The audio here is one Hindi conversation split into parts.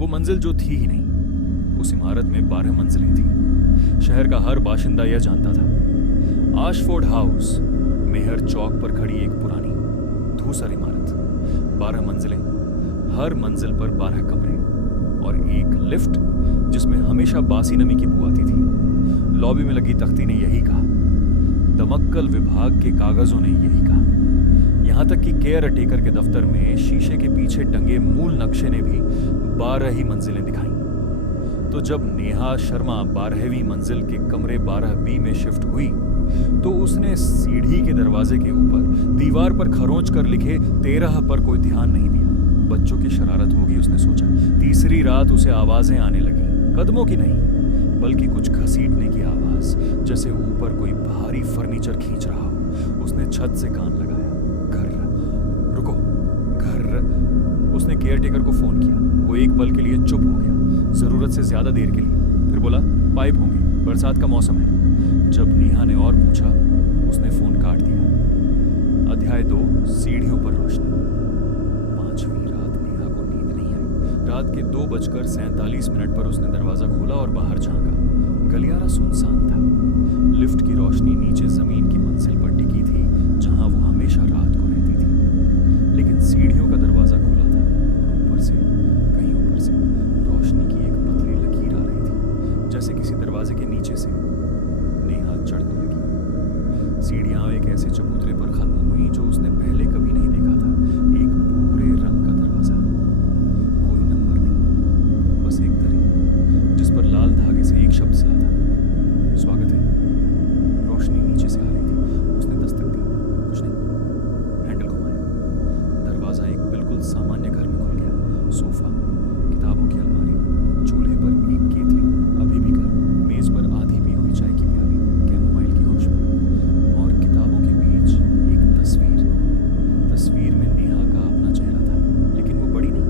वो मंजिल जो थी ही नहीं, उस इमारत में 12 मंजिलें थी। शहर का हर बाशिंदा यह जानता था। आशफोर्ड हाउस, मेहर चौक पर खड़ी एक पुरानी धूसर इमारत, 12 मंजिलें, हर मंजिल पर 12 कमरे और एक लिफ्ट जिसमें हमेशा बासी नमी की बू आती थी। लॉबी में लगी तख्ती ने यही कहा, दमक्कल विभाग के कागजों ने यही कहा, यहां तक कि केयर टेकर के दफ्तर में शीशे के पीछे टंगे मूल नक्शे ने भी 12 ही मंजिलें दिखाई। तो जब नेहा शर्मा 12वीं मंजिल के कमरे 12B में शिफ्ट हुई तो उसने सीढ़ी के दरवाजे के ऊपर दीवार पर खरोंच कर लिखे 13 पर कोई ध्यान नहीं दिया। बच्चों की शरारत होगी उसने सोचा। तीसरी रात उसे आवाजें आने लगी, कदमों की नहीं बल्कि कुछ घसीटने की आवाज, जैसे ऊपर कोई भारी फर्नीचर खींच रहा हो। उसने छत से कान लगाया, घर, रुको, घर। उसने केयरटेकर को फोन किया। वो एक पल के लिए चुप हो गया, जरूरत से ज्यादा देर के लिए। फिर बोला, पाइप होंगे, बरसात का मौसम है। जब नेहा ने और पूछा, उसने फोन काट दिया। अध्याय 2, सीढ़ियों पर रोशनी। 5वीं रात नेहा को नींद नहीं आई। रात के 2:47 पर उसने दरवाजा खोला और बाहर झांका। गलियारा सुनसान था। लिफ्ट की रोशनी नीचे जमीन की मंजिल पर टिकी थी, जहां वो हमेशा रात को रहती थी। लेकिन सीढ़ियों का दरवाजा खुला था और ऊपर से, कहीं ऊपर से रोशनी की एक पतली लकीर आ रही थी, जैसे किसी दरवाजे के नीचे से। नेहा चढ़ने लगी। सीढ़ियां एक ऐसे चबूतरे पर खत्म हुई जो उसने पहले कभी नहीं देखा था। एक भूरे रंग का दरवाजा, कोई नंबर नहीं, बस एक दरी जिस पर लाल धागे से एक शब्द सिला था, स्वागत है। रोशनी नीचे से आ रही थी। उसने दस्तक दी, कुछ नहीं। हैंडल घुमाया। दरवाजा एक बिल्कुल सामान्य घर में खुल गया। सोफा, किताबों की अलमारी, चूल्हे पर एक केतली अभी भी गर्म, मेज पर आधी पी हुई चाय की प्याली, कैमोमाइल की खुशबू और किताबों के बीच एक तस्वीर। तस्वीर में नेहा का अपना चेहरा था, लेकिन वो बड़ी नहीं,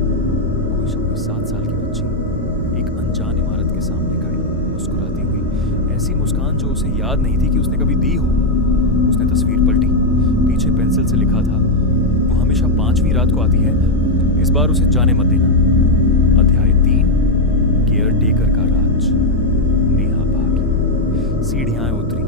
कोई 7 साल की बच्ची, एक अनजान इमारत के सामने खड़ी, मुस्कुराती हुई, ऐसी मुस्कान जो उसे याद नहीं थी कि उसने कभी दी हो। उसने तस्वीर पलटी। पीछे पेंसिल से लिखा था, वो हमेशा 5वीं रात को आती है, इस बार उसे जाने मत देना। अध्याय 3, केयर टेकर का राज। नेहा भागी, सीढ़ियां उतरी,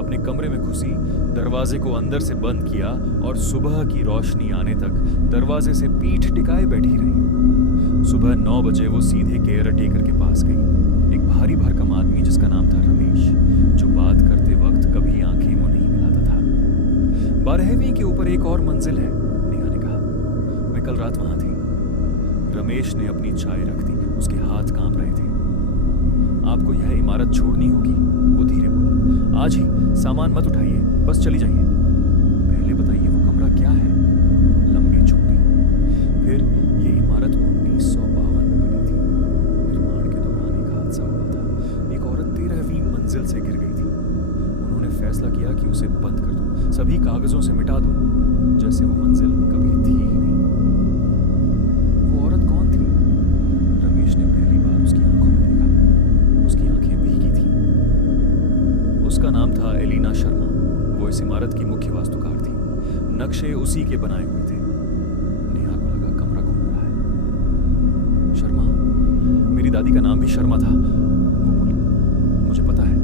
अपने कमरे में घुसी, दरवाजे को अंदर से बंद किया और सुबह की रोशनी आने तक दरवाजे से पीठ टिकाए बैठी रही। सुबह 9 बजे वो सीधे केयर टेकर के पास गई। एक भारी भरकम आदमी जिसका नाम था रमेश, जो बात करते वक्त कभी आंखें वो नहीं मिलाता था। 12वीं के ऊपर एक और मंजिल है, नेहा ने कहा। मैं कल रात वहां थी। रमेश ने अपनी चाय रख दी, उसके हाथ कांप रहे थे। आपको यह इमारत छोड़नी होगी, वो धीरे बोला। आज ही, सामान मत उठाइए, बस चली जाइए। पहले बताइए वो कमरा क्या है? लंबी चुप्पी। फिर ये इमारत 1952 में बनी थी। निर्माण के दौरान एक हादसा हुआ था। एक औरत 13वीं मंजिल से गिर गई थी। उन्होंने फैसला किया कि उसे बंद कर दो, सभी कागजों से मिटा दो, जैसे वो मंजिल कभी थी ही नहीं। वो औरत कौन थी? रमेश ने पहली बार उसकी आंखों में देखा। उसकी आंखें भीगी थी। उसका नाम था एलिना शर्मा। वो इस इमारत की मुख्य वास्तुकार थी। नक्शे उसी के बनाए हुए थे। नेहा को लगा कमरा घूम रहा है। शर्मा, मेरी दादी का नाम भी शर्मा था, वो बोली। मुझे पता है,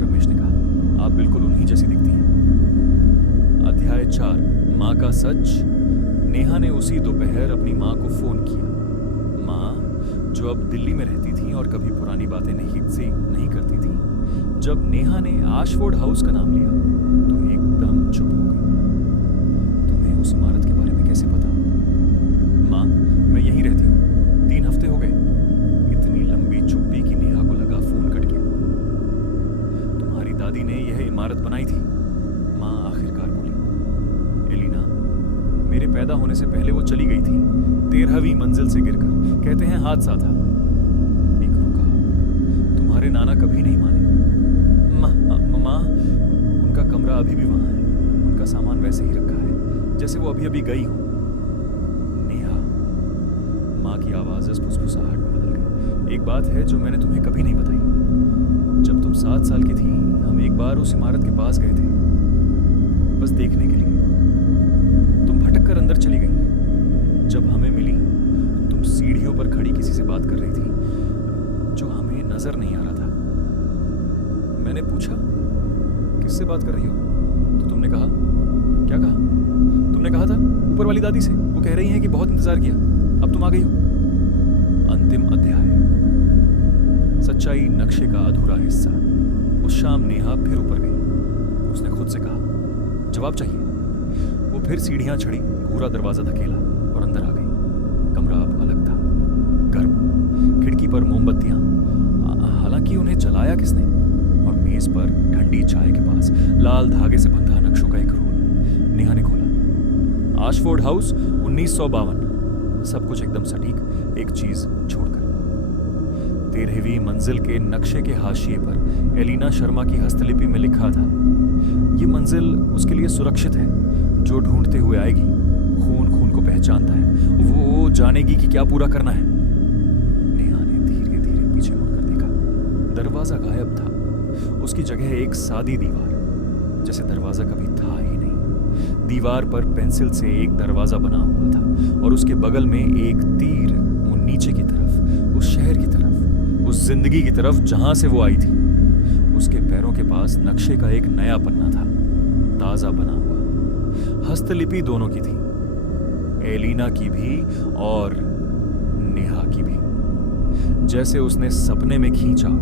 रमेश ने कहा। आप बिल्कुल उन्हीं जैसी दिखती हैं। अध्याय 4, माँ का सच। नेहा ने उसी दोपहर अपनी माँ को फोन किया। माँ, जो अब दिल्ली में रहती थी और कभी पुरानी बातें नहीं करती थी। जब नेहा ने आशफोर्ड हाउस का नाम लिया तो एकदम चुप हो गई। तुम्हें उस इमारत के बारे में कैसे पता? माँ, मैं यहीं रहती हूँ, 3 हफ्ते हो गए। इतनी लंबी चुप्पी की नेहा को लगा फोन कट गया। तुम्हारी दादी ने यह इमारत बनाई थी, माँ आखिरकार बोली। एलिना, मेरे पैदा होने से पहले वो चली गई थी, 13वीं मंजिल से गिरकर। कहते हैं हादसा था। एक रुका। तुम्हारे नाना कभी नहीं माने। माँ, उनका कमरा अभी भी वहां है। उनका सामान वैसे ही रखा है जैसे वो अभी अभी गई हो। नेहा, माँ की आवाज इस फुसफुसाहट में बदल गई। एक बात है जो मैंने तुम्हें कभी नहीं बताई। जब तुम 7 साल की थी, हम एक बार उस इमारत के पास गए थे, बस देखने के लिए। तुम भटक कर अंदर चली गई। जब हमें मिली, तुम सीढ़ियों पर खड़ी किसी से बात नजर नहीं आ रहा था। मैंने पूछा, किससे बात कर रही हो? तो तुमने कहा, क्या कहा? तुमने कहा था ऊपर वाली दादी से, वो कह रही हैं कि बहुत इंतजार किया, अब तुम आ गई हो। अंतिम अध्याय। सच्चाई नक्शे का अधूरा हिस्सा। उस शाम नेहा फिर ऊपर गई। उसने खुद से कहा, जवाब चाहिए। वो फिर सीढ़ियां चढ़ी, पूरा दरवाजा धकेला और अंदर आ गई। कमरा अब अलग था, गर्म, खिड़की पर मोमबत्तियां, हालांकि उन्हें जलाया किसने? और मेज पर ठंडी चाय के पास लाल धागे से बंधा नक्शों का एक रोल। नेहा ने खोला, आशफोर्ड हाउस 1952। सब कुछ एकदम सटीक, एक चीज छोड़कर। 13वीं मंजिल के नक्शे के हाशिए पर एलिना शर्मा की हस्तलिपि में लिखा था, ये मंजिल उसके लिए सुरक्षित है। जो ढूंढते हुए आएगी, खून खून को पहचानता है, वो जानेगी कि क्या पूरा करना है। नेहा ने धीरे धीरे पीछे मुड़कर देखा। दरवाजा गायब था, उसकी जगह एक सादी दीवार, जैसे दरवाजा कभी था ही नहीं। दीवार पर पेंसिल से एक दरवाजा बना हुआ था और उसके बगल में एक तीर, वो नीचे की तरफ, उस शहर की तरफ, उस जिंदगी की तरफ जहां से वो आई थी। उसके पैरों के पास नक्शे का एक नया पन्ना था, ताजा बना हुआ। हस्तलिपि दोनों की थी, एलिना की भी और नेहा की भी, जैसे उसने सपने में खींचा हो।